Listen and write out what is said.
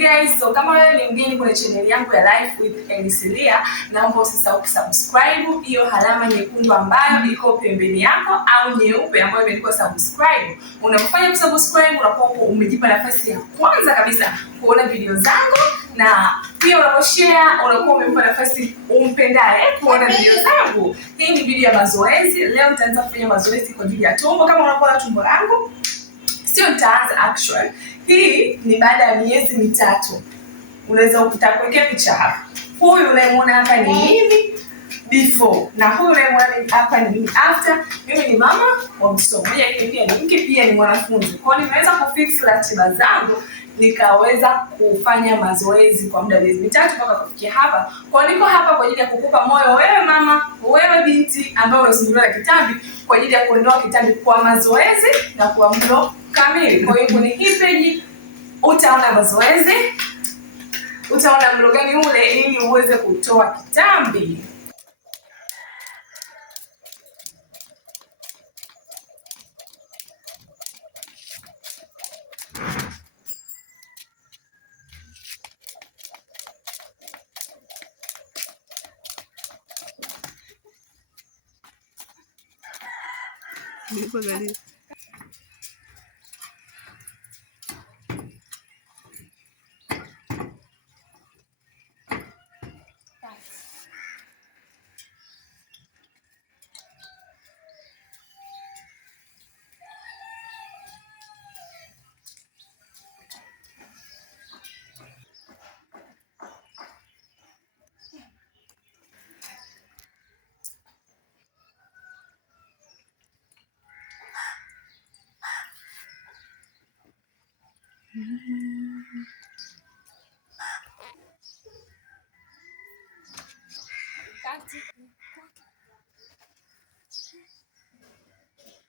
guys, so kama wewe ni mgeni kwenye channel yangu ya Life with Elisilia, naomba usisahau kusubscribe hiyo alama nyekundu ambayo iko pembeni yako au nyeupe ambayo imeandikwa subscribe. Unapofanya kusubscribe unakuwa umejipa nafasi ya kwanza kabisa kuona video zangu, na pia unaposhare unakuwa umempa nafasi umpendaye kuona video zangu. Hii ni video ya mazoezi. Leo nitaanza kufanya mazoezi kwa ajili ya tumbo. Kama unapoona tumbo langu, sio nitaanza actually. Hii ni baada ya miezi mitatu. Unaweza utakuwekea picha hapa. Huyu unayemwona hapa ni mimi before, na huyu unayemwona hapa ni mimi after. Mimi ni mama wa mtoto mmoja, yeye pia ni mke, pia ni mwanafunzi. Kwa hiyo nimeweza kufix ratiba zangu, nikaweza kufanya mazoezi kwa muda wa miezi mitatu mpaka kufikia hapa. Kwa hiyo niko hapa kwa ajili ya kukupa moyo wewe mama, wewe binti ambaye unasumbuliwa na kitambi, kwa ajili ya kuondoa kitambi kwa mazoezi na kwa mlo kamili. Kwa hiyo kwenye hii page utaona mazoezi, utaona mlo gani ule ili uweze kutoa kitambi.